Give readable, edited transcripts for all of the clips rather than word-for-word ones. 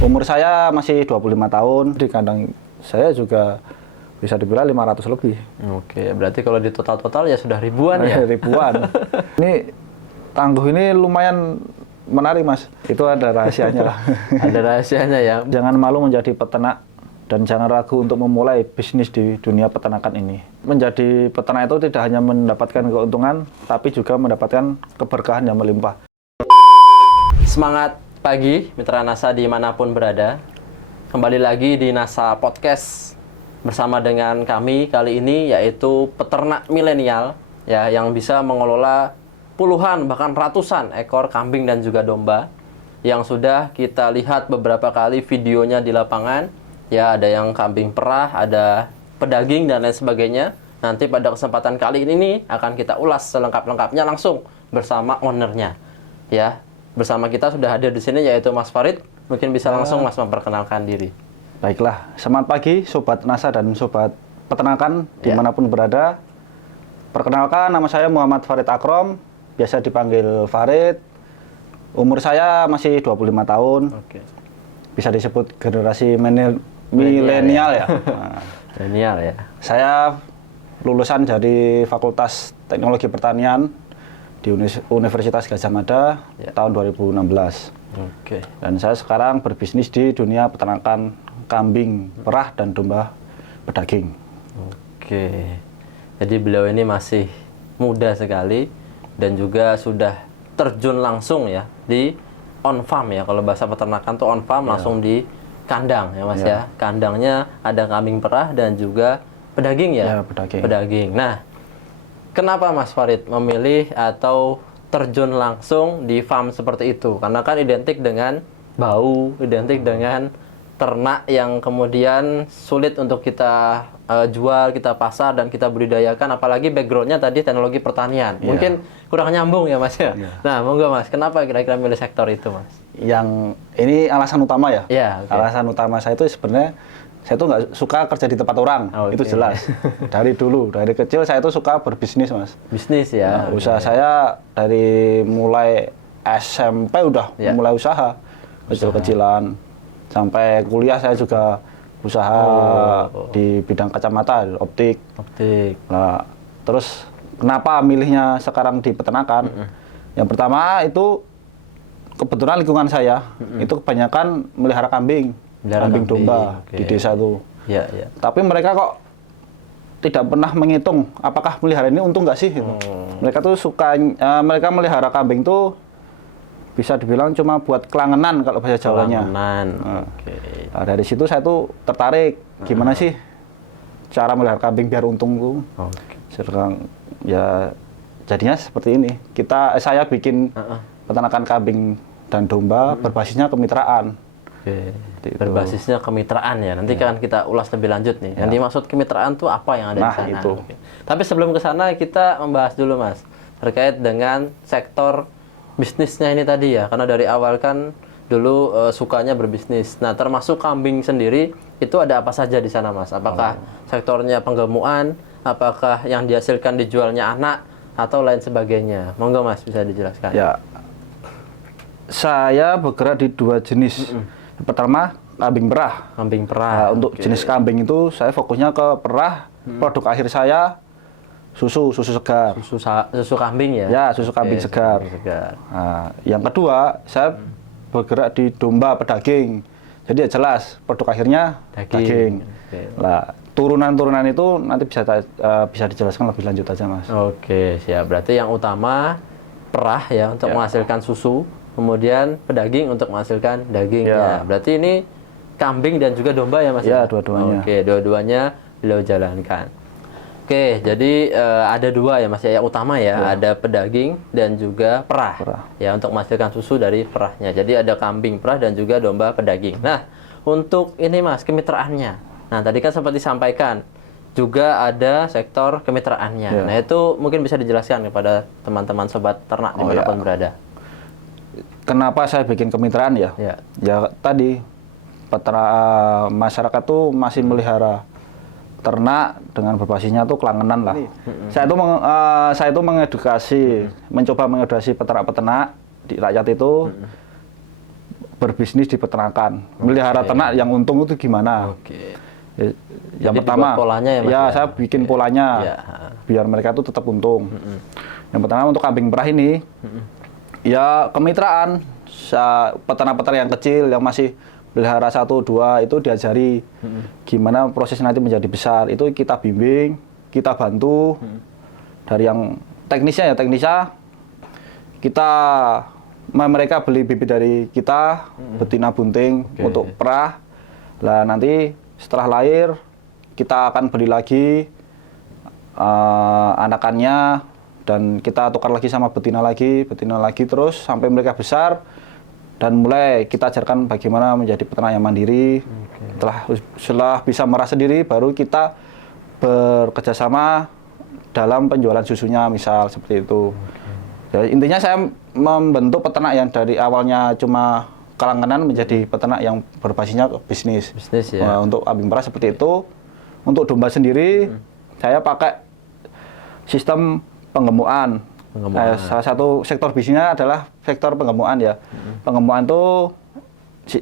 Umur saya masih 25 tahun, di kandang saya juga bisa dibilang 500 lebih. Oke, berarti kalau di total-total ya sudah ribuan ya? Ribuan. Ini tangguh ini lumayan menarik, Mas. Itu ada rahasianya lah. Ada rahasianya ya? Jangan malu menjadi peternak dan jangan ragu untuk memulai bisnis di dunia peternakan ini. Menjadi peternak itu tidak hanya mendapatkan keuntungan, tapi juga mendapatkan keberkahan yang melimpah. Semangat pagi, mitra NASA dimanapun berada. Kembali lagi di NASA Podcast bersama dengan kami kali ini, yaitu peternak milenial ya, yang bisa mengelola puluhan bahkan ratusan ekor kambing dan juga domba yang sudah kita lihat beberapa kali videonya di lapangan. Ya, ada yang kambing perah, ada pedaging dan lain sebagainya. Nanti pada kesempatan kali ini akan kita ulas selengkap-lengkapnya langsung bersama ownernya. Ya, bersama kita sudah hadir di sini yaitu Mas Farid. Mungkin bisa langsung Mas memperkenalkan diri. Baiklah, semangat pagi Sobat NASA dan Sobat Peternakan dimanapun berada. Perkenalkan, nama saya Muhammad Farid Akrom, biasa dipanggil Farid. Umur saya masih 25 tahun. Oke. Bisa disebut generasi milenial ya. Milenial ya. Saya lulusan dari Fakultas Teknologi Pertanian di Universitas Gadjah Mada tahun 2016. Oke. Dan saya sekarang berbisnis di dunia peternakan kambing perah dan domba pedaging. Oke. Jadi beliau ini masih muda sekali dan juga sudah terjun langsung ya di on farm ya. Kalau bahasa peternakan tuh on farm langsung di kandang ya Mas ya. Kandangnya ada kambing perah dan juga pedaging ya. Pedaging. Pedaging. Nah, kenapa Mas Farid memilih atau terjun langsung di farm seperti itu? Karena kan identik dengan bau, identik dengan ternak yang kemudian sulit untuk kita jual, kita pasar, dan kita budidayakan. Apalagi backgroundnya tadi teknologi pertanian. Mungkin kurang nyambung ya Mas ya? Nah, monggo Mas, kenapa kira-kira milih sektor itu Mas? Yang ini alasan utama ya? Iya. Okay. Alasan utama saya itu sebenarnya saya tuh nggak suka kerja di tempat orang, itu jelas. Dari dulu, dari kecil saya tuh suka berbisnis, Mas. Bisnis ya. Nah, usaha saya dari mulai SMP udah mulai usaha kecil-kecilan, sampai kuliah saya juga usaha di bidang kacamata, optik. Nah, terus kenapa milihnya sekarang di peternakan? Yang pertama itu kebetulan lingkungan saya itu kebanyakan melihara kambing. Kambing domba di desa itu. Tapi mereka kok tidak pernah menghitung apakah melihara ini untung nggak sih. Mereka tuh suka, mereka melihara kambing tuh bisa dibilang cuma buat kelangenan kalau bahasa Jawanya. Nah, dari situ saya tuh tertarik gimana sih cara melihara kambing biar untung tuh. Sekarang ya jadinya seperti ini. Saya bikin peternakan kambing dan domba berbasisnya kemitraan. Berbasisnya kemitraan ya. Nanti kan kita ulas lebih lanjut nih. Yang dimaksud kemitraan tuh apa yang ada di sana? Itu. Tapi sebelum ke sana kita membahas dulu Mas terkait dengan sektor bisnisnya ini tadi ya. Karena dari awal kan dulu sukanya berbisnis. Nah, termasuk kambing sendiri itu ada apa saja di sana Mas? Apakah sektornya penggemukan? Apakah yang dihasilkan dijualnya anak atau lain sebagainya? Monggo Mas bisa dijelaskan. Ya. Saya bergerak di dua jenis. Pertama, kambing perah. Kambing perah. Nah, untuk jenis kambing itu saya fokusnya ke perah. Produk akhir saya susu segar. Susu kambing ya? Ya, susu kambing segar. Nah, yang kedua, saya bergerak di domba pedaging. Jadi ya jelas, produk akhirnya daging. Nah, turunan-turunan itu nanti bisa dijelaskan lebih lanjut aja Mas. Oke, siap. Berarti yang utama perah ya untuk menghasilkan susu. Kemudian pedaging untuk menghasilkan dagingnya. Berarti ini kambing dan juga domba ya Mas? Ya, dua-duanya. Oke, dua-duanya beliau jalankan. Oke, jadi ada dua ya Mas, yang utama ya, ada pedaging dan juga perah. Ya, untuk menghasilkan susu dari perahnya. Jadi ada kambing perah dan juga domba pedaging. Nah, untuk ini Mas, kemitraannya. Nah, tadi kan sempat disampaikan juga ada sektor kemitraannya. Nah, itu mungkin bisa dijelaskan kepada teman-teman sobat ternak dimanapun berada. Kenapa saya bikin kemitraan ya? Ya tadi peternak masyarakat tuh masih melihara ternak dengan berbasisnya tuh kelangenan lah. Saya itu mengedukasi, mencoba mengedukasi peternak-peternak di rakyat itu berbisnis di peternakan. Melihara ternak yang untung itu gimana? Oke. Yang Jadi pertama, dibuat polanya ya, Mas, ya ya? saya bikin polanya Ya. biar mereka tuh tetap untung. Yang pertama untuk kambing perah ini, ya kemitraan. Peternak-peternak yang kecil yang masih pelihara 1, 2 itu diajari gimana proses nanti menjadi besar. Itu kita bimbing, kita bantu dari yang teknisnya kita mereka beli bibit dari kita, betina bunting untuk perah. Lah nanti setelah lahir kita akan beli lagi anakannya dan kita tukar lagi sama betina lagi terus sampai mereka besar dan mulai kita ajarkan bagaimana menjadi peternak yang mandiri. Setelah bisa merah sendiri baru kita bekerjasama dalam penjualan susunya misal seperti itu. Ya, intinya saya membentuk peternak yang dari awalnya cuma kelangganan menjadi peternak yang berbasisnya bisnis. Bisnis ya. Untuk kambing perah seperti itu. Untuk domba sendiri saya pakai sistem penggemukan. Salah satu sektor bisnisnya adalah sektor penggemukan ya. Penggemukan itu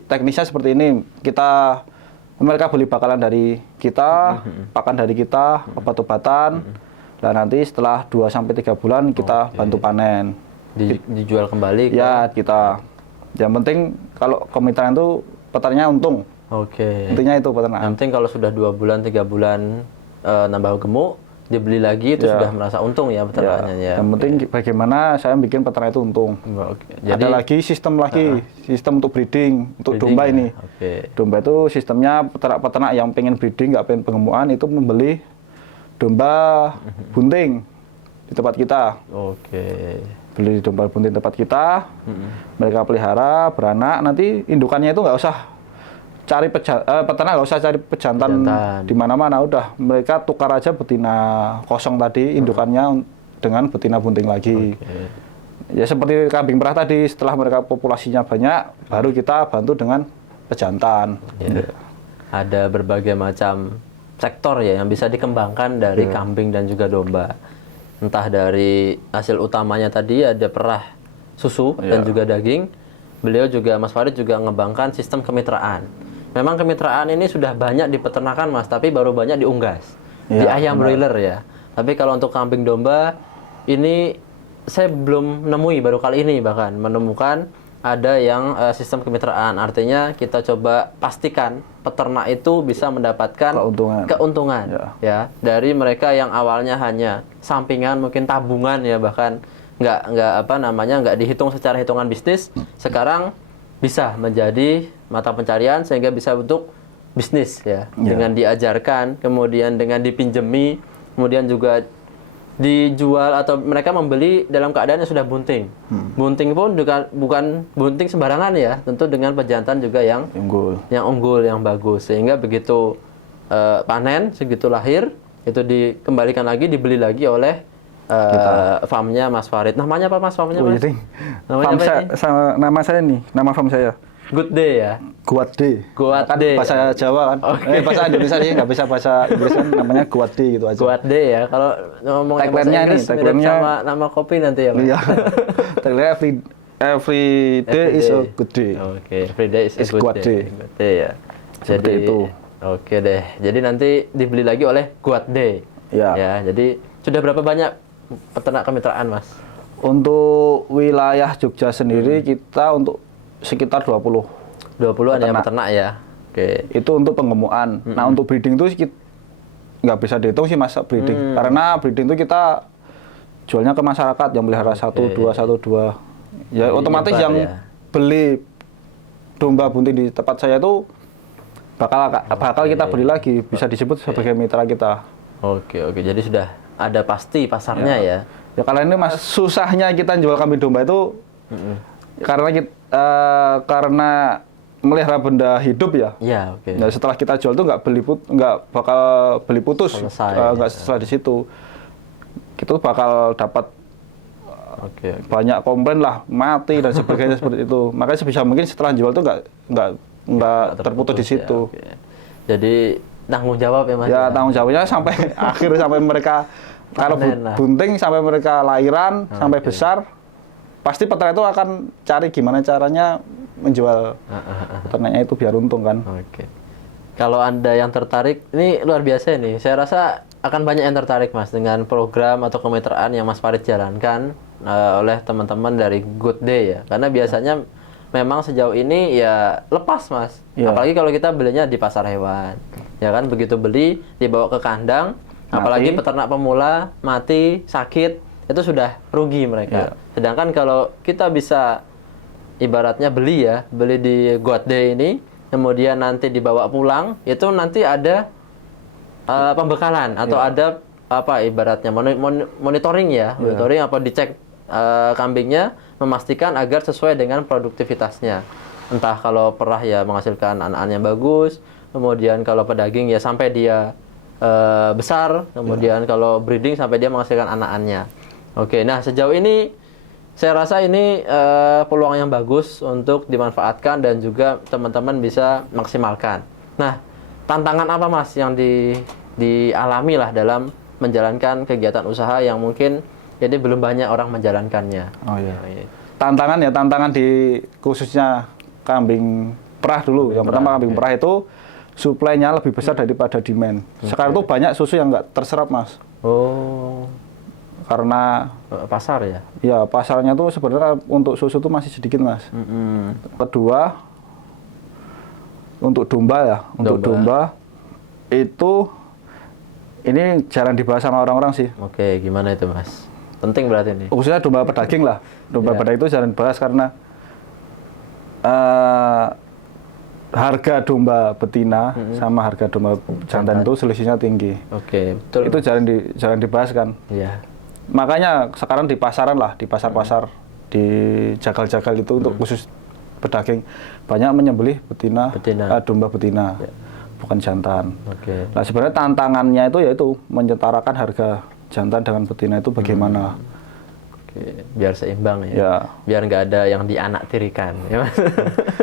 teknisnya seperti ini. Mereka beli bakalan dari kita, pakan dari kita, obat-obatan. Nah nanti setelah 2-3 bulan kita bantu panen. Dijual kembali? Ya kita. Yang penting kalau kemitraan itu peternaknya untung. Oke. Intinya itu peternak. Yang penting kalau sudah 2 bulan, 3 bulan nambah gemuk, dibeli lagi itu sudah merasa untung ya peternaknya ya. Yang penting bagaimana saya bikin peternak itu untung. Jadi, ada lagi sistem untuk breeding untuk domba ini. Domba itu sistemnya peternak yang pengen breeding nggak pengen pengemukan itu membeli domba bunting di tempat kita. Beli domba bunting tempat kita, mereka pelihara beranak, nanti indukannya itu nggak usah cari peternak nggak usah cari pejantan di mana-mana, udah mereka tukar aja betina kosong tadi indukannya dengan betina bunting lagi. Ya seperti kambing perah tadi, setelah mereka populasinya banyak, baru kita bantu dengan pejantan. Ada berbagai macam sektor ya yang bisa dikembangkan dari kambing dan juga domba. Entah dari hasil utamanya tadi ada perah susu dan juga daging. Beliau juga Mas Farid juga mengembangkan sistem kemitraan. Memang kemitraan ini sudah banyak di peternakan Mas, tapi baru banyak di unggas, di ayam broiler ya. Tapi kalau untuk kambing domba, ini saya belum nemui, baru kali ini bahkan menemukan ada yang sistem kemitraan. Artinya kita coba pastikan peternak itu bisa mendapatkan keuntungan ya dari mereka yang awalnya hanya sampingan, mungkin tabungan ya, bahkan nggak dihitung secara hitungan bisnis, sekarang bisa menjadi mata pencarian sehingga bisa untuk bisnis ya. Dengan diajarkan, kemudian dengan dipinjemi, kemudian juga dijual atau mereka membeli dalam keadaan yang sudah bunting. Bunting pun bukan bunting sembarangan ya, tentu dengan pejantan juga yang unggul, yang bagus, sehingga begitu panen, segitu lahir itu dikembalikan lagi, dibeli lagi oleh farmnya Mas Farid. Namanya apa Mas farmnya Mas? Nama saya nih, nama farm saya. Good Day ya? Guat Day. Guat kan Day. Bahasa Jawa kan. Bahasa Indonesia sih, nggak bisa bahasa Inggris kan, namanya Guat Day gitu aja. Guat Day ya. Kalau ngomong bahasa Inggris mirip sama nama kopi nanti ya Mas? Iya. Tagline every day is a good day. Every day is a good day. Good day ya. Seperti itu. Oke deh. Jadi nanti dibeli lagi oleh Guat Day. Ya. Jadi sudah berapa banyak peternak kemitraan Mas? Untuk wilayah Jogja sendiri kita untuk sekitar 20 ada yang peternak ya. Itu untuk penggemukan. Nah untuk breeding itu nggak bisa dihitung sih Mas breeding. Karena breeding itu kita jualnya ke masyarakat yang melihara 1, 2. Ya otomatis yang beli domba bunting di tempat saya itu bakal kita beli lagi, bisa disebut sebagai mitra kita. Jadi sudah ada pasti pasarnya ya. Ya kalau ini Mas, susahnya kita jual kambing domba itu karena melihara benda hidup ya. Nah, setelah kita jual itu nggak bakal beli putus, nggak setelah di situ. Kita bakal dapat banyak komplain lah, mati dan sebagainya seperti itu. Makanya sebisa mungkin setelah jual itu nggak terputus di situ. Jadi tanggung jawab ya Mas. Ya tanggung jawabnya sampai akhir, sampai mereka kalau bunting sampai mereka lahiran sampai besar. Pasti peternak itu akan cari gimana caranya menjual peternaknya itu biar untung kan. Oke. Kalau Anda yang tertarik, ini luar biasa ini. Saya rasa akan banyak yang tertarik Mas dengan program atau kemitraan yang Mas Farid jalankan oleh teman-teman dari Good Day ya. Karena biasanya memang sejauh ini ya lepas Mas. Ya. Apalagi kalau kita belinya di pasar hewan. Ya kan, begitu beli dibawa ke kandang, apalagi peternak pemula mati, sakit, itu sudah rugi mereka. Ya. Sedangkan kalau kita bisa ibaratnya beli di God Day ini, kemudian nanti dibawa pulang, itu nanti ada pembekalan atau ada apa ibaratnya monitoring monitoring apa dicek kambingnya, memastikan agar sesuai dengan produktivitasnya. Entah kalau perah ya menghasilkan anak-anak yang bagus, kemudian kalau pedaging ya sampai dia besar, kemudian kalau breeding sampai dia menghasilkan anak-anaknya. Oke, nah sejauh ini saya rasa ini peluang yang bagus untuk dimanfaatkan dan juga teman-teman bisa maksimalkan. Nah, tantangan apa Mas yang dialami lah dalam menjalankan kegiatan usaha yang mungkin ini belum banyak orang menjalankannya? Oh iya. Tantangan di khususnya kambing perah dulu. Yang pertama kambing perah itu suplainya lebih besar daripada demand. Sekarang tuh banyak susu yang nggak terserap Mas. Oh. Karena pasar ya? Ya pasarnya tuh sebenarnya untuk susu tuh masih sedikit Mas. Kedua untuk domba ya, untuk domba itu ini jarang dibahas sama orang-orang sih. Oke, gimana itu Mas? Penting berarti ini. Khususnya domba pedaging lah. Domba pedaging itu jarang dibahas karena harga domba betina sama harga domba jantan itu selisihnya tinggi. Oke, betul. Itu jarang dibahas kan. Iya. Makanya sekarang di pasaran lah, di pasar-pasar, di jagal-jagal itu untuk khusus pedaging banyak menyembelih domba betina, bukan jantan. Oke. Nah sebenarnya tantangannya itu yaitu menyetarakan harga jantan dengan betina itu bagaimana. Oke, biar seimbang ya. Ya. Biar nggak ada yang dianaktirikan. Ya, Mas?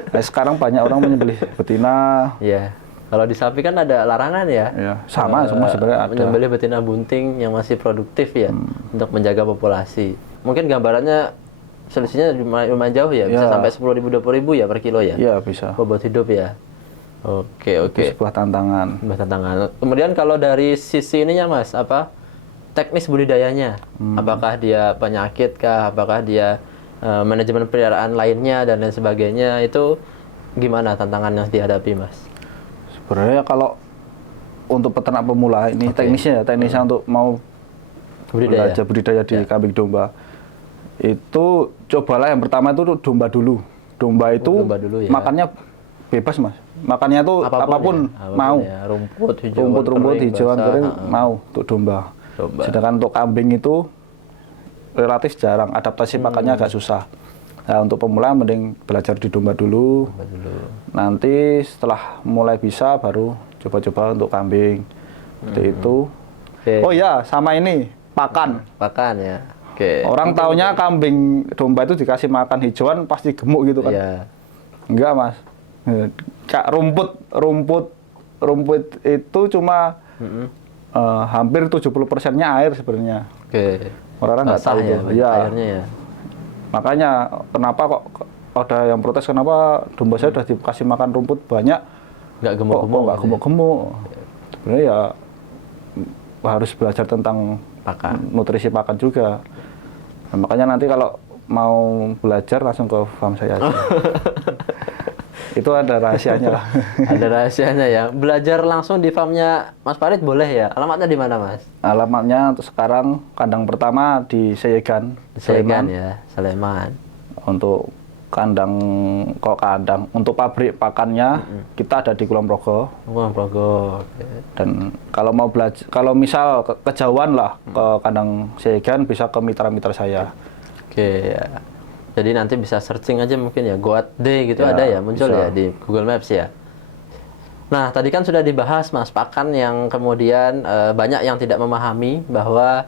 Nah, sekarang banyak orang menyembelih betina. Iya. Kalau di sapi kan ada larangan ya. Ya, sama semua sebenarnya ada. Menyembelih betina bunting yang masih produktif ya untuk menjaga populasi. Mungkin gambarannya selisihnya lumayan jauh ya, bisa sampai 10.000 20.000 ya per kilo ya. Iya, bisa. Bobot hidup ya. Oke. Itu sebuah tantangan. Kemudian kalau dari sisi ininya Mas, apa teknis budidayanya? Apakah dia penyakit kah? Apakah dia manajemen peliharaan lainnya dan lain sebagainya? Itu gimana tantangan yang dihadapi Mas? Sebenarnya kalau untuk peternak pemula ini teknisnya untuk mau belajar budidaya di kambing domba itu cobalah yang pertama itu domba dulu. Domba itu makannya bebas Mas. Makannya itu apapun mau. Ya. Rumput, hijauan kering mau untuk domba. Sedangkan untuk kambing itu relatif jarang, adaptasi pakannya agak susah. Nah, untuk pemula mending belajar di domba dulu. Nanti setelah mulai bisa baru coba-coba untuk kambing. Seperti itu. Oh ya, sama ini pakan. Pakan ya. Orang taunya kambing domba itu dikasih makan hijauan pasti gemuk gitu kan. Enggak Mas. Rumput itu cuma hampir 70%-nya air sebenarnya. Orang nggak tahu airnya ya. Makanya kenapa kok ada yang protes kenapa domba saya sudah dikasih makan rumput banyak nggak gemuk-gemuk. Sebenarnya ya harus belajar tentang nutrisi pakan juga. Nah, makanya nanti kalau mau belajar langsung ke farm saya aja. Itu ada rahasianya lah. Ada rahasianya ya. Belajar langsung di farmnya Mas Farid boleh ya? Alamatnya di mana Mas? Alamatnya untuk sekarang kandang pertama di Seyegan, Sleman ya, Sleman. Untuk kandang untuk pabrik pakannya kita ada di Kulon Progo. Kulon Progo. Dan kalau mau belajar, kalau misal kejauhan lah ke kandang Seyegan bisa ke mitra-mitra saya. Ya. Jadi nanti bisa searching aja mungkin ya, God Day gitu ada ya, muncul bisa. Ya di Google Maps ya. Nah, tadi kan sudah dibahas Mas, pakan yang kemudian banyak yang tidak memahami bahwa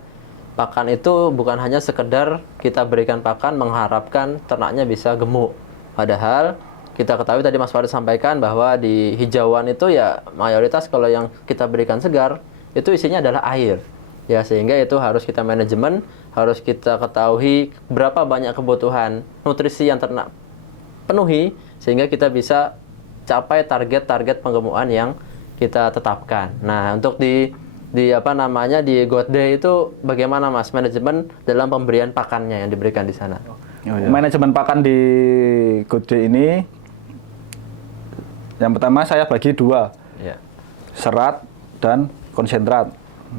pakan itu bukan hanya sekedar kita berikan pakan mengharapkan ternaknya bisa gemuk. Padahal kita ketahui tadi Mas Farid sampaikan bahwa di hijauan itu ya mayoritas kalau yang kita berikan segar itu isinya adalah air. Ya, sehingga itu harus kita manajemen, harus kita ketahui berapa banyak kebutuhan nutrisi yang ternak penuhi sehingga kita bisa capai target-target penggemukan yang kita tetapkan. Nah, untuk di apa namanya di God Day itu bagaimana Mas manajemen dalam pemberian pakannya yang diberikan di sana? Manajemen pakan di God Day ini yang pertama saya bagi 2. Ya. Serat dan konsentrat.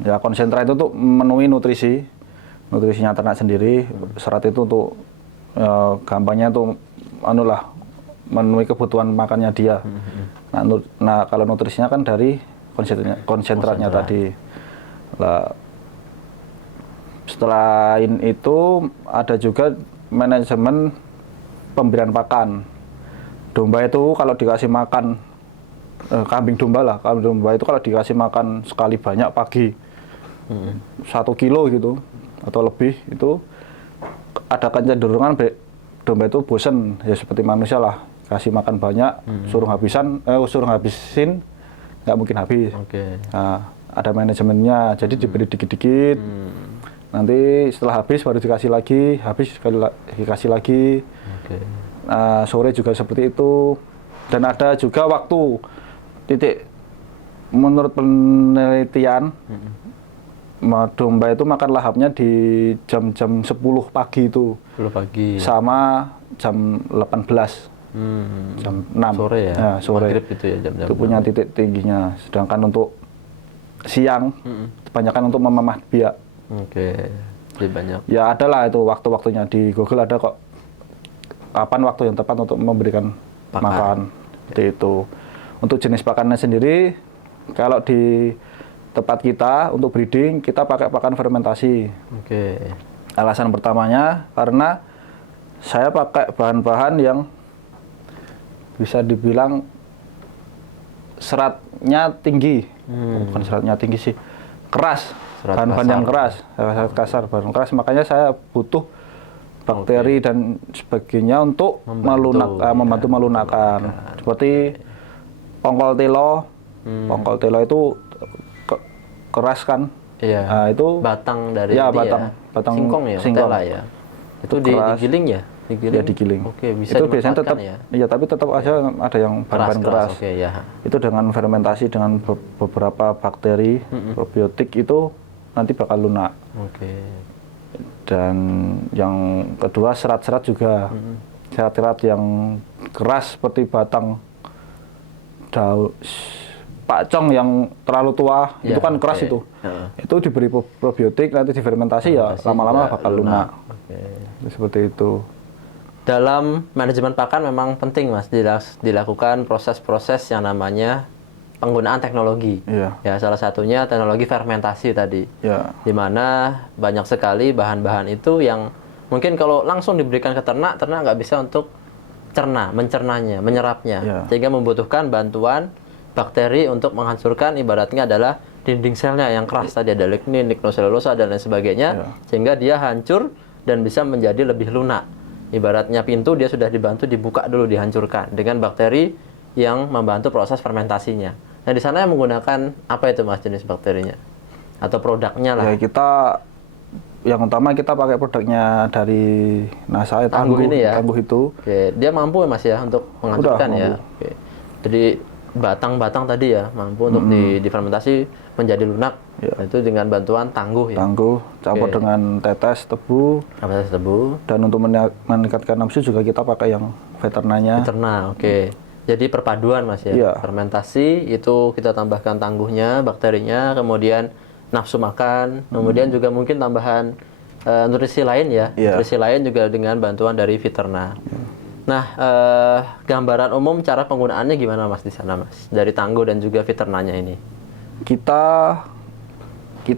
Ya, konsentrat itu untuk memenuhi nutrisinya ternak sendiri. Serat itu untuk gampangnya untuk memenuhi kebutuhan makannya dia. Nah, kalau nutrisinya kan dari konsentratnya tadi. Nah, selain itu ada juga manajemen pemberian pakan. Domba itu kalau dikasih makan kambing domba itu kalau dikasih makan sekali banyak pagi 1 kilo gitu atau lebih, itu ada kecenderungan domba itu bosen, ya seperti manusia lah, kasih makan banyak suruh habisin nggak mungkin habis. Nah, ada manajemennya, jadi diberi dikit-dikit, nanti setelah habis baru dikasih lagi, habis sekali dikasih lagi. Sore juga seperti itu, dan ada juga waktu titik. Menurut penelitian, domba itu makan lahapnya di jam-jam 10 pagi itu. 10 pagi. Sama jam 18. Jam 6. Sore ya? Ya, sore. Maghrib itu ya, jam-jam itu punya titik tingginya. Sedangkan untuk siang, kebanyakan untuk memamah biak. Lebih banyak. Ya ada lah itu waktu-waktunya, di Google ada kok. Kapan waktu yang tepat untuk memberikan makan. Seperti itu. Untuk jenis pakannya sendiri, kalau di tempat kita untuk breeding, kita pakai pakan fermentasi. Alasan pertamanya karena saya pakai bahan-bahan yang bisa dibilang seratnya tinggi. Bukan seratnya tinggi sih, keras. Bahan-bahan yang keras, serat kasar, bahan keras. Makanya saya butuh bakteri dan sebagainya untuk membantu melunakkan. Seperti pongkol telo. Pongkol telo itu keras kan? Iya. Nah, itu batang dari batang singkong ya, singkong ya. Itu digiling ya? Ya digiling. Bisa itu biasanya tetap ya, tapi tetap aja ada yang bahan-bahan keras. Itu dengan fermentasi dengan beberapa bakteri probiotik itu nanti bakal lunak. Dan yang kedua serat-serat juga. Serat-serat yang keras seperti batang daun pakcong yang terlalu tua, itu kan keras itu. Itu diberi probiotik, nanti difermentasi ya lama-lama bakal lunak. Seperti itu. Dalam manajemen pakan memang penting Mas dilakukan proses-proses yang namanya penggunaan teknologi. Ya, salah satunya teknologi fermentasi tadi. Di mana banyak sekali bahan-bahan itu yang mungkin kalau langsung diberikan ke ternak nggak bisa untuk mencernanya, menyerapnya. Sehingga membutuhkan bantuan bakteri untuk menghancurkan, ibaratnya adalah dinding selnya yang keras tadi, ada lignin, lignoselulosa dan lain sebagainya, sehingga dia hancur dan bisa menjadi lebih lunak. Ibaratnya pintu, dia sudah dibantu dibuka dulu, dihancurkan dengan bakteri yang membantu proses fermentasinya. Nah, di sana yang menggunakan apa itu Mas jenis bakterinya atau produknya lah? Ya, yang utama kita pakai produknya dari NASA, Tangguh ini ya. Tangguh itu. Dia mampu ya Mas ya untuk menghancurkan ya. Jadi batang-batang tadi ya mampu untuk difermentasi menjadi lunak. Itu dengan bantuan Tangguh ya. Tangguh campur dengan tetes tebu. Dan untuk meningkatkan nafsu juga kita pakai yang veternanya. Jadi perpaduan Mas ya. Fermentasi itu kita tambahkan Tangguhnya, bakterinya, kemudian nafsu makan, kemudian juga mungkin tambahan nutrisi lain ya. Nutrisi lain juga dengan bantuan dari veterna. Nah, gambaran umum cara penggunaannya gimana Mas di sana Mas? Dari Tangguh dan juga veternanya ini. Kita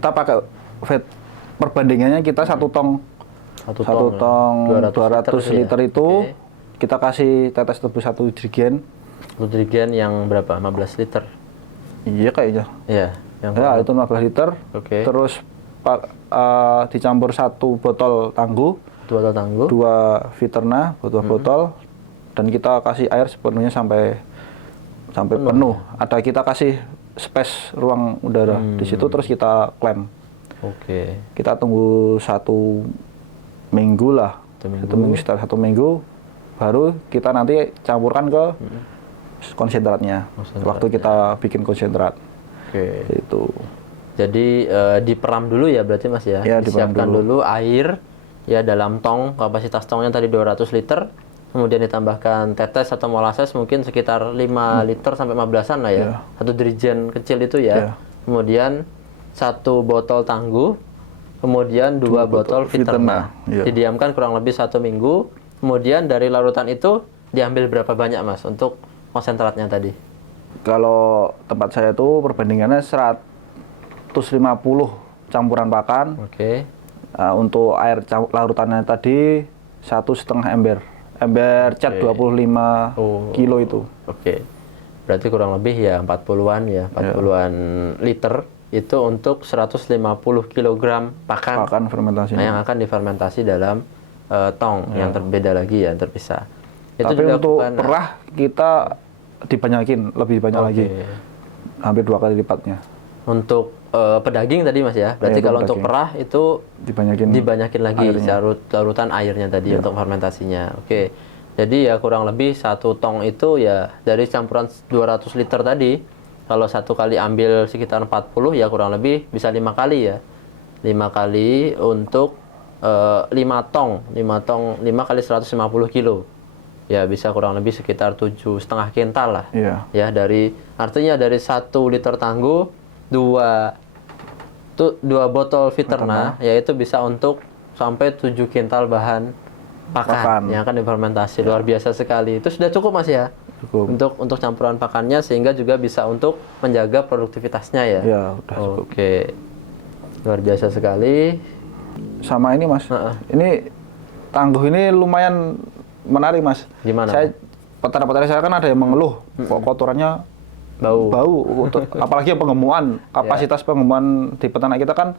pakai perbandingannya kita satu tong 200 liter itu kita kasih tetes tebu 1 drigen. 1 drigen yang berapa? 15 liter. Iya kayaknya. Itu 15 liter. Terus dicampur 1 botol Tangguh. 2 veterna, botol, dan kita kasih air sepenuhnya sampai penuh. Ada kita kasih space ruang udara di situ, terus kita klem. Kita tunggu 1 minggu lah. Setelah 1 minggu baru kita nanti campurkan ke konsentratnya. Waktu kita bikin konsentrat. Oke. Itu. Jadi diperam dulu ya berarti Mas ya? Ya, disiapkan dulu air ya dalam tong, kapasitas tongnya tadi 200 liter. Kemudian ditambahkan tetes atau molasses mungkin sekitar 5 liter sampai 15-an lah ya. Satu dirijen kecil itu ya. Kemudian 1 botol tangguh, kemudian 2 botol Viterna. Didiamkan kurang lebih 1 minggu. Kemudian dari larutan itu diambil berapa banyak Mas untuk konsentratnya tadi? Kalau tempat saya itu perbandingannya 150 campuran pakan. Oke. Untuk air larutannya tadi 1,5 ember. Ember cat 25 kilo itu. Oke. Berarti kurang lebih ya 40-an ya, 40-an liter itu untuk 150 kg pakan fermentasi. yang akan difermentasi dalam tong yang berbeda lagi ya, terpisah. Itu tapi juga untuk perah kita dibanyakin, lebih banyak lagi. Hampir 2 kali lipatnya. Untuk pedaging tadi Mas ya. Berarti kalau untuk perah itu dibanyakin lagi larutan airnya tadi untuk fermentasinya. Oke. Jadi ya kurang lebih 1 tong itu ya dari campuran 200 liter tadi. Kalau 1 kali ambil sekitar 40 ya kurang lebih bisa 5 kali ya. 5 kali untuk 5 tong. 5 kali 150 kilo. Ya bisa kurang lebih sekitar 7,5 kintal lah. Ya artinya dari 1 liter tangguh 2 botol Viterna yaitu bisa untuk sampai 7 kintal bahan pakan yang akan difermentasi. Luar biasa sekali. Itu sudah cukup Mas ya? Cukup. Untuk campuran pakannya sehingga juga bisa untuk menjaga produktivitasnya ya? Ya, udah cukup. Oke. Luar biasa sekali. Sama ini Mas, ini tangguh ini lumayan menarik Mas. Gimana? Peternak-peternak saya kan ada yang mengeluh kok kotorannya bau. Apalagi pengemuan, kapasitas pengemuan di peternak kita kan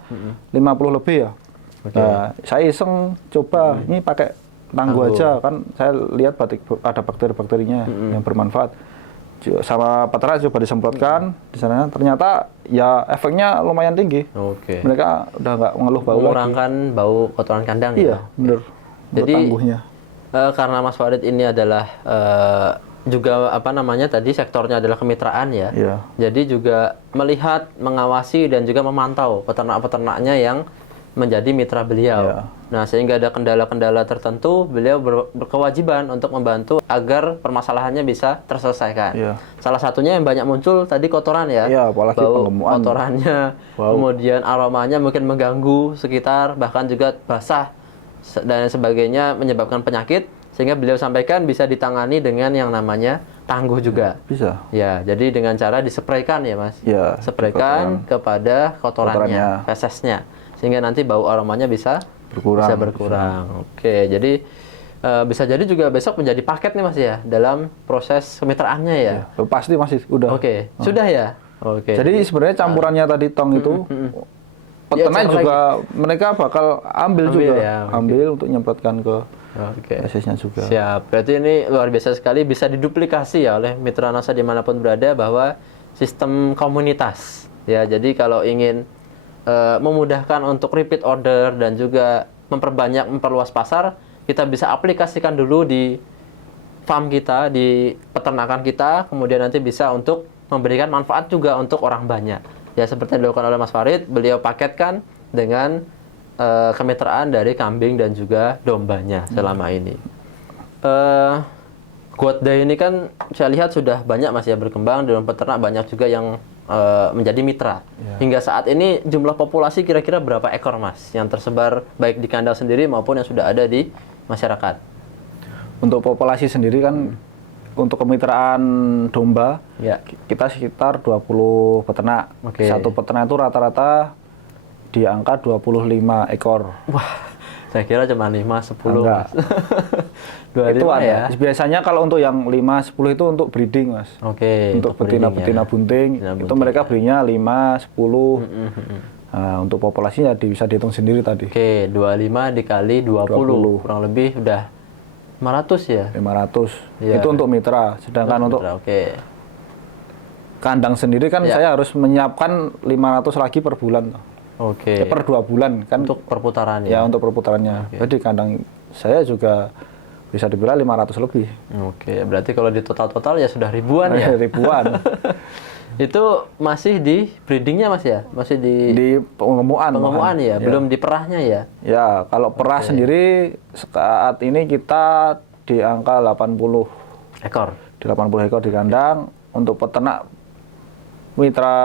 50 lebih ya. Nah, saya iseng coba ini pakai tangguh aja kan, saya lihat ada bakteri-bakterinya yang bermanfaat. Sama peternak coba disemprotkan di sana, ternyata ya efeknya lumayan tinggi. Mereka udah nggak mengeluh bau lagi. Mengurangi bau kotoran kandang. Iya, bener. Jadi tangguhnya. Karena Mas Farid ini adalah juga tadi sektornya adalah kemitraan ya. Jadi juga melihat, mengawasi dan juga memantau peternak-peternaknya yang menjadi mitra beliau. Nah, sehingga ada kendala-kendala tertentu, beliau berkewajiban untuk membantu agar permasalahannya bisa terselesaikan. Salah satunya yang banyak muncul tadi kotoran ya. Apalagi bau pengemuan. Kotorannya, kemudian aromanya mungkin mengganggu sekitar, bahkan juga basah dan sebagainya menyebabkan penyakit. Sehingga beliau sampaikan bisa ditangani dengan yang namanya tangguh juga. Bisa. Ya, jadi dengan cara dispraykan ya Mas. Spraykan kepada kotorannya, fesesnya. Sehingga nanti bau aromanya bisa berkurang. Oke, jadi bisa jadi juga besok menjadi paket nih Mas ya dalam proses kemitraannya ya. Pasti masih udah. Oke, sudah ya. Oke. Jadi sebenarnya campurannya tadi tong itu peternak juga mereka bakal ambil juga, ambil untuk nyemprotkan ke fesesnya juga. Siap. Berarti ini luar biasa sekali, bisa diduplikasi ya oleh mitra NASA dimanapun berada bahwa sistem komunitas. Ya, jadi kalau ingin memudahkan untuk repeat order dan juga memperluas pasar, kita bisa aplikasikan dulu di farm kita, di peternakan kita, kemudian nanti bisa untuk memberikan manfaat juga untuk orang banyak. Ya, seperti yang dilakukan oleh Mas Farid, beliau paketkan dengan kemitraan dari kambing dan juga dombanya selama ini. Guotda ini kan saya lihat sudah banyak Mas ya berkembang, dalam peternak banyak juga yang menjadi mitra. Hingga saat ini jumlah populasi kira-kira berapa ekor Mas yang tersebar baik di kandang sendiri maupun yang sudah ada di masyarakat? Untuk populasi sendiri kan untuk kemitraan domba kita sekitar 20 peternak. Satu peternak itu rata-rata di angka 25 ekor. Wah, saya kira cuma 5-10. Enggak. 25 itu ada. Ya. Biasanya kalau untuk yang 5-10 itu untuk breeding, Mas. Untuk betina-betina bunting, itu mereka belinya 5-10. Nah, untuk populasinya bisa dihitung sendiri tadi. 25 dikali 20. Kurang lebih udah 500 ya? 500. Itu untuk mitra. Sedangkan untuk kandang sendiri kan saya harus menyiapkan 500 lagi per bulan. Per 2 bulan kan. Untuk perputaran ya? Untuk perputarannya. Jadi kandang saya juga bisa dibilang 500 lebih. Oke, berarti kalau di total-total ya sudah ribuan ya? Ribuan. Itu masih di breedingnya Mas ya? Masih Di pengemukan. pengemukan ya? Belum di perahnya ya? Ya, kalau perah sendiri saat ini kita di angka 80 Ekor? di 80 ekor di kandang. Untuk peternak mitra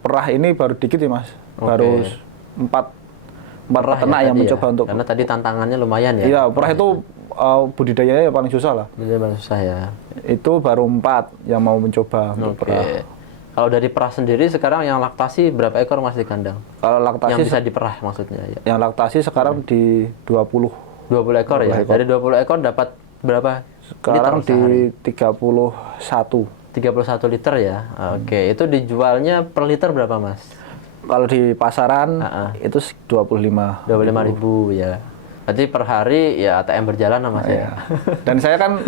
perah ini baru dikit ya Mas. Baru 4 Perah peternak ya yang tadi mencoba ya? untuk. Karena tadi tantangannya lumayan ya? Iya, perah itu budidayanya paling susah lah. Benar susah ya? Itu baru 4 yang mau mencoba untuk perah. Kalau dari perah sendiri sekarang yang laktasi berapa ekor Mas di kandang? Kalau laktasi Yang bisa diperah maksudnya ya? yang laktasi sekarang di 20. 20 ekor ya? Dari 20 ekor dapat berapa? Sekarang liter sehari? di 31. 31 liter ya? Oke, itu dijualnya per liter berapa Mas? Kalau di pasaran itu 25. 25.000 ya. Berarti per hari ya ATM berjalan lah Mas ya? Dan saya kan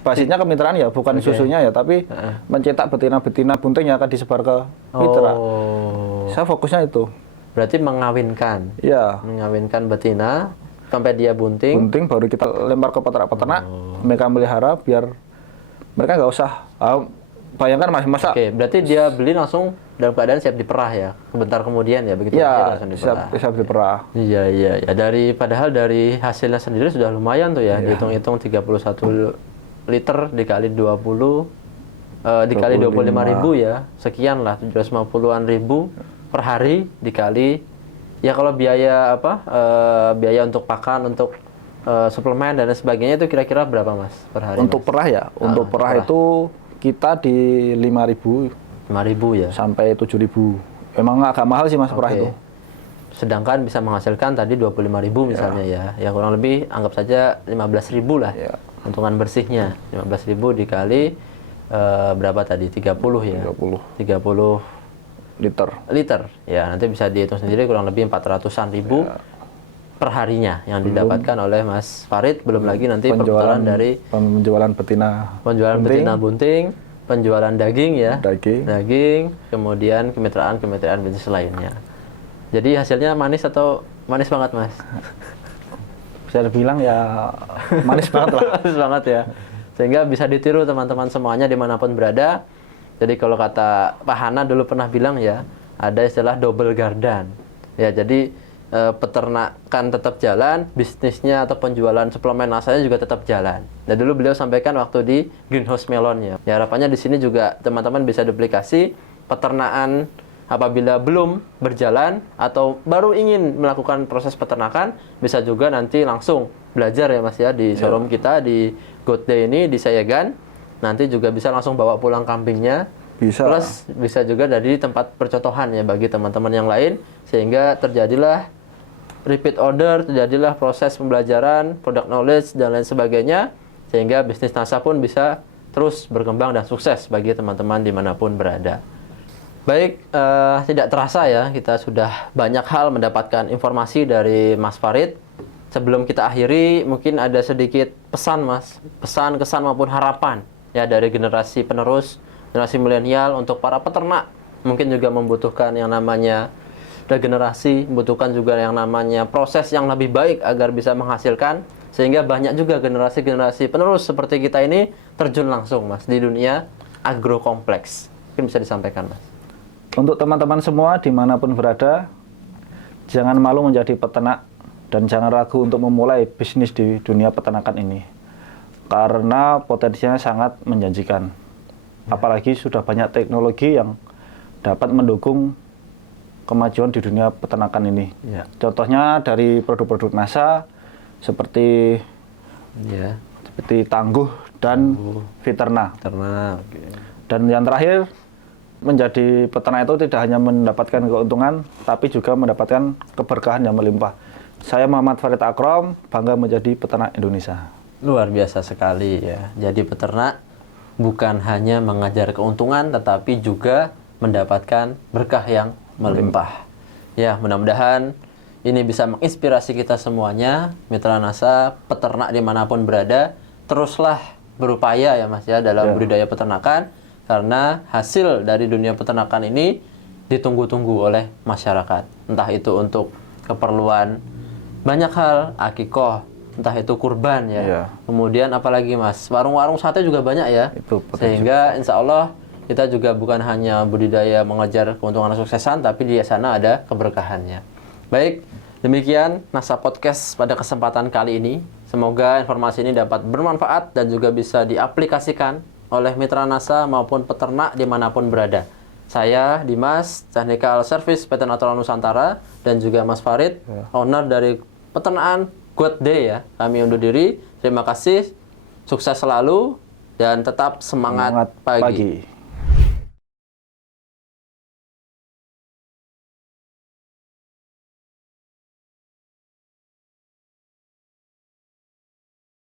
basisnya kemitraan ya, bukan susunya ya, tapi mencetak betina-betina bunting yang akan disebar ke mitra. Saya fokusnya itu. Berarti mengawinkan? Iya. Mengawinkan betina sampai dia bunting. Bunting baru kita lempar ke peternak-peternak, mereka melihara biar mereka nggak usah. Bayangkan Mas, masa? Oke, berarti dia beli langsung dalam keadaan siap diperah ya? Sebentar kemudian ya, begitu Iya, langsung diperah. siap diperah. Iya. Padahal dari hasilnya sendiri sudah lumayan tuh ya. Dihitung-hitung 31 liter dikali 20, dikali 25.000 ya. Sekian lah, 750-an ribu per hari dikali. Ya kalau biaya biaya untuk pakan, untuk suplemen dan lain sebagainya itu kira-kira berapa Mas per hari? Untuk perah ya, untuk perah itu kita di 5.000 ya sampai 7.000. Emang agak mahal sih Mas perah itu. Sedangkan bisa menghasilkan tadi 25.000 misalnya ya. Ya kurang lebih anggap saja 15.000 lah. Untungan bersihnya 15.000 dikali berapa tadi? 30 ya. 30 liter. Ya, nanti bisa dihitung sendiri kurang lebih 400-an ribu per harinya yang didapatkan oleh Mas Farid, belum lagi nanti perputaran dari penjualan betina bunting, penjualan daging ya, daging, kemudian kemitraan bisnis lainnya. Jadi hasilnya manis atau manis banget Mas? Bisa dibilang ya manis banget lah. Manis banget ya, sehingga bisa ditiru teman-teman semuanya dimanapun berada. Jadi kalau kata Pak Hana dulu pernah bilang ya, ada istilah double garden ya, jadi peternakan tetap jalan, bisnisnya atau penjualan suplemen nasanya juga tetap jalan. Dan dulu beliau sampaikan waktu di Greenhouse Melon ya. Ya harapannya di sini juga teman-teman bisa duplikasi peternakan apabila belum berjalan atau baru ingin melakukan proses peternakan, bisa juga nanti langsung belajar ya Mas ya di showroom kita di Good Day ini di Sayegan. Nanti juga bisa langsung bawa pulang kambingnya. Bisa. Plus bisa juga dari tempat percontohan ya bagi teman-teman yang lain, sehingga terjadilah repeat order, terjadilah proses pembelajaran, product knowledge, dan lain sebagainya, sehingga bisnis NASA pun bisa terus berkembang dan sukses bagi teman-teman dimanapun berada. Baik, tidak terasa ya, kita sudah banyak hal mendapatkan informasi dari Mas Farid. Sebelum kita akhiri, mungkin ada sedikit pesan Mas, pesan, kesan maupun harapan ya dari generasi penerus, generasi milenial untuk para peternak. Mungkin juga membutuhkan yang namanya regenerasi, membutuhkan juga yang namanya proses yang lebih baik agar bisa menghasilkan, sehingga banyak juga generasi-generasi penerus seperti kita ini terjun langsung Mas di dunia agro kompleks. Mungkin bisa disampaikan Mas. Untuk teman-teman semua dimanapun berada, jangan malu menjadi peternak dan jangan ragu untuk memulai bisnis di dunia peternakan ini, karena potensinya sangat menjanjikan. Apalagi sudah banyak teknologi yang dapat mendukung kemajuan di dunia peternakan ini. Contohnya dari produk-produk NASA seperti Tangguh dan Viterna. Dan yang terakhir, menjadi peternak itu tidak hanya mendapatkan keuntungan, tapi juga mendapatkan keberkahan yang melimpah. Saya Muhammad Farid Akrom, bangga menjadi peternak Indonesia. Luar biasa sekali ya. Jadi peternak bukan hanya mengajar keuntungan, tetapi juga mendapatkan berkah yang melimpah. Ya, mudah-mudahan ini bisa menginspirasi kita semuanya, mitra NASA, peternak dimanapun berada, teruslah berupaya ya Mas ya dalam budidaya peternakan, karena hasil dari dunia peternakan ini ditunggu-tunggu oleh masyarakat. Entah itu untuk keperluan banyak hal, akikoh, entah itu kurban ya. Iya. Kemudian apalagi Mas, warung-warung sate juga banyak ya. Itu potensi. Sehingga insya Allah kita juga bukan hanya budidaya mengejar keuntungan dan kesuksesan, tapi di sana ada keberkahannya. Baik, demikian NASA Podcast pada kesempatan kali ini. Semoga informasi ini dapat bermanfaat dan juga bisa diaplikasikan oleh mitra NASA maupun peternak dimanapun berada. Saya Dimas, Technical Service PT Natural Nusantara, dan juga Mas Farid, owner dari peternakan Good Day ya. Kami undur diri. Terima kasih, sukses selalu, dan tetap semangat pagi.